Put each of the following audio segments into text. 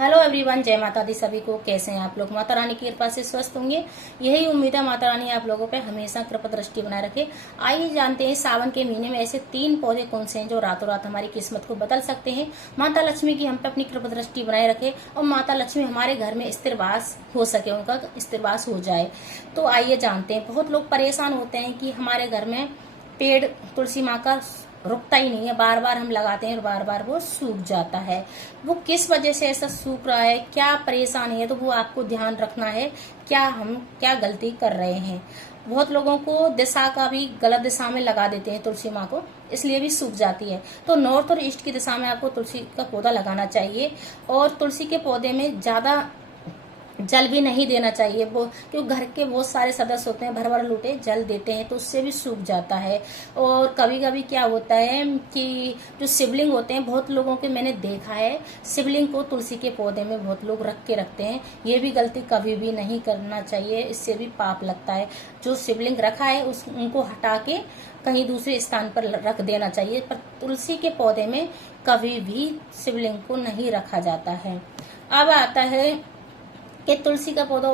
Hello everyone, जय माता दी सभी को। कैसे हैं आप लोग? माता रानी की कृपा से स्वस्थ होंगे, यही उम्मीद है। माता रानी आप लोगों पे हमेशा कृपा दृष्टि बनाए रखे। आइए जानते हैं सावन के महीने में ऐसे 3 पौधे कौन से हैं जो रातों रात हमारी किस्मत को बदल सकते हैं। माता लक्ष्मी की हम पे अपनी कृपा दृष्टि बनाए रखे और माता लक्ष्मी हमारे घर में स्थिर वास हो सके, उनका स्थिर वास हो जाए। तो आइए जानते हैं। बहुत लोग परेशान होते हैं कि हमारे घर में पेड़ तुलसी माँ का रुकता ही नहीं है, बार बार हम लगाते हैं और बार बार वो सूख जाता है। वो किस वजह से ऐसा सूख रहा है, क्या परेशानी है, तो वो आपको ध्यान रखना है। हम क्या गलती कर रहे हैं। बहुत लोगों को दिशा का भी गलत दिशा में लगा देते हैं तुलसी माँ को, इसलिए भी सूख जाती है। तो नॉर्थ और ईस्ट की दिशा में आपको तुलसी का पौधा लगाना चाहिए और तुलसी के पौधे में ज्यादा जल भी नहीं देना चाहिए। वो क्योंकि घर के बहुत सारे सदस्य होते हैं, भर भर लूटे जल देते हैं तो उससे भी सूख जाता है। और कभी कभी क्या होता है कि जो शिवलिंग होते हैं, बहुत लोगों के मैंने देखा है शिवलिंग को तुलसी के पौधे में बहुत लोग रख के रखते हैं। ये भी गलती कभी भी नहीं करना चाहिए, इससे भी पाप लगता है। जो शिवलिंग रखा है उनको हटा के कहीं दूसरे स्थान पर रख देना चाहिए, पर तुलसी के पौधे में कभी भी शिवलिंग को नहीं रखा जाता है। अब आता है कि तुलसी का पौधा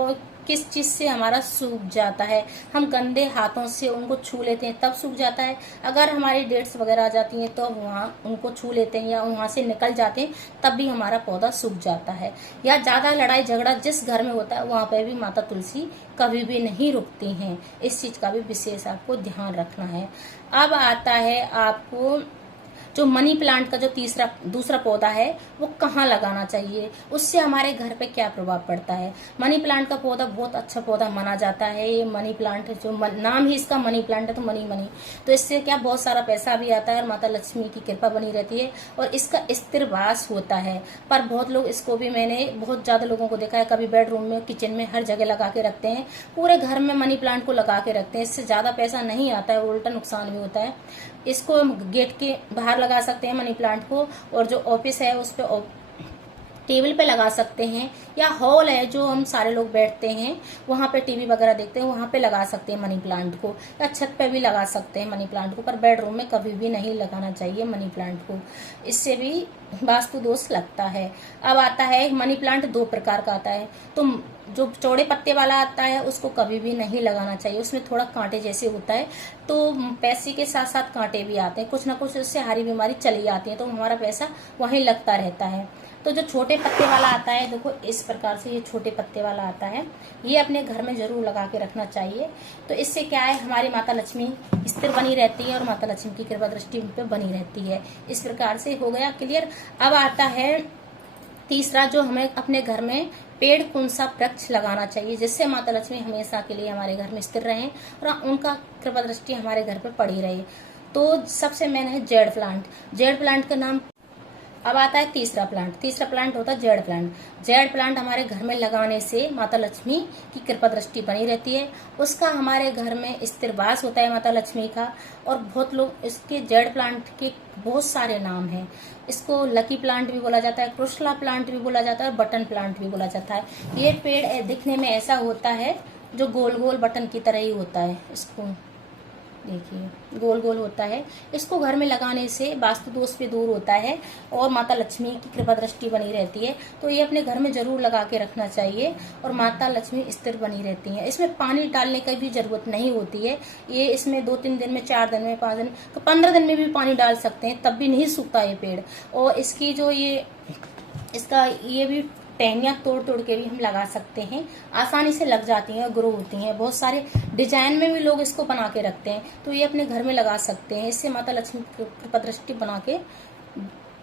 किस चीज से हमारा सूख जाता है। हम गंदे हाथों से उनको छू लेते हैं तब सूख जाता है। अगर हमारी डेट्स वगैरह आ जाती हैं तो वहाँ उनको छू लेते हैं या वहां से निकल जाते हैं तब भी हमारा पौधा सूख जाता है। या ज्यादा लड़ाई झगड़ा जिस घर में होता है वहां पर भी माता तुलसी कभी भी नहीं रुकती हैं। इस चीज का भी विशेष आपको ध्यान रखना है। अब आता है आपको जो मनी प्लांट का जो दूसरा पौधा है वो कहाँ लगाना चाहिए, उससे हमारे घर पे क्या प्रभाव पड़ता है। मनी प्लांट का पौधा बहुत अच्छा पौधा माना जाता है। ये मनी प्लांट जो नाम ही इसका मनी प्लांट है, तो मनी तो इससे क्या बहुत सारा पैसा भी आता है और माता लक्ष्मी की कृपा बनी रहती है और इसका स्थिर वास होता है। पर बहुत लोग इसको भी, मैंने बहुत ज्यादा लोगों को देखा है, कभी बेडरूम में, किचन में, हर जगह लगा के रखते हैं। पूरे घर में मनी प्लांट को लगा के रखते हैं। इससे ज्यादा पैसा नहीं आता है, उल्टा नुकसान भी होता है। इसको गेट के बाहर लगा सकते हैं मनी प्लांट को, और जो ऑफिस है उस पे टेबल पे लगा सकते हैं, या हॉल है जो हम सारे लोग बैठते हैं वहां पे टीवी वगैरह देखते हैं वहां पे लगा सकते हैं मनी प्लांट को, या छत पे भी लगा सकते हैं मनी प्लांट को। पर बेडरूम में कभी भी नहीं लगाना चाहिए मनी प्लांट को, इससे भी वास्तु दोष लगता है। अब आता है मनी प्लांट 2 प्रकार का आता है। तो जो चौड़े पत्ते वाला आता है उसको कभी भी नहीं लगाना चाहिए, उसमें थोड़ा कांटे जैसे होता है। तो पैसे के साथ साथ कांटे भी आते हैं, कुछ ना कुछ उससे हरी बीमारी चली आती है, तो हमारा पैसा वहीं लगता रहता है। तो जो छोटे पत्ते वाला आता है, देखो इस प्रकार से ये छोटे पत्ते वाला आता है, ये अपने घर में जरूर लगा के रखना चाहिए। तो इससे क्या है, हमारी माता लक्ष्मी स्थिर बनी रहती है और माता लक्ष्मी की कृपा दृष्टि उन पे बनी रहती है। इस प्रकार से हो गया क्लियर। अब आता है तीसरा, जो हमें अपने घर में पेड़ कौन सा वृक्ष लगाना चाहिए जिससे माता लक्ष्मी हमेशा के लिए हमारे घर में स्थिर रहें और उनका कृपा दृष्टि हमारे घर पर पड़ी रहे। तो सबसे मेन है जेड प्लांट। जेड प्लांट का नाम। अब आता है तीसरा प्लांट होता है जेड प्लांट। जेड प्लांट हमारे घर में लगाने से माता लक्ष्मी की कृपा दृष्टि बनी रहती है, उसका हमारे घर में स्थिर वास होता है माता लक्ष्मी का। और बहुत लोग इसके जेड प्लांट के बहुत सारे नाम हैं। इसको लकी प्लांट भी बोला जाता है, कृष्णा प्लांट भी बोला जाता है और बटन प्लांट भी बोला जाता है। ये पेड़ दिखने में ऐसा होता है जो गोल गोल बटन की तरह ही होता है। इसको देखिए गोल गोल होता है। इसको घर में लगाने से वास्तु दोष भी दूर होता है और माता लक्ष्मी की कृपा दृष्टि बनी रहती है। तो ये अपने घर में जरूर लगा के रखना चाहिए और माता लक्ष्मी स्थिर बनी रहती है। इसमें पानी डालने की भी जरूरत नहीं होती है। ये इसमें 2-3 दिन में, 4 दिन में, 5 दिन, 15 दिन में भी पानी डाल सकते हैं, तब भी नहीं सूखता ये पेड़। और इसकी जो ये भी टहनियाँ तोड़ तोड़ के भी हम लगा सकते हैं, आसानी से लग जाती हैं, ग्रो होती हैं। बहुत सारे डिजाइन में भी लोग इसको बना के रखते हैं, तो ये अपने घर में लगा सकते हैं। इससे माता लक्ष्मी की कृपा दृष्टि बना के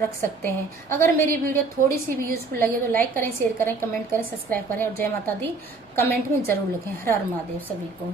रख सकते हैं। अगर मेरी वीडियो थोड़ी सी भी यूजफुल लगे तो लाइक करें, शेयर करें, कमेंट करें, सब्सक्राइब करें और जय माता दी कमेंट में जरूर लिखें। हर हर महादेव सभी को।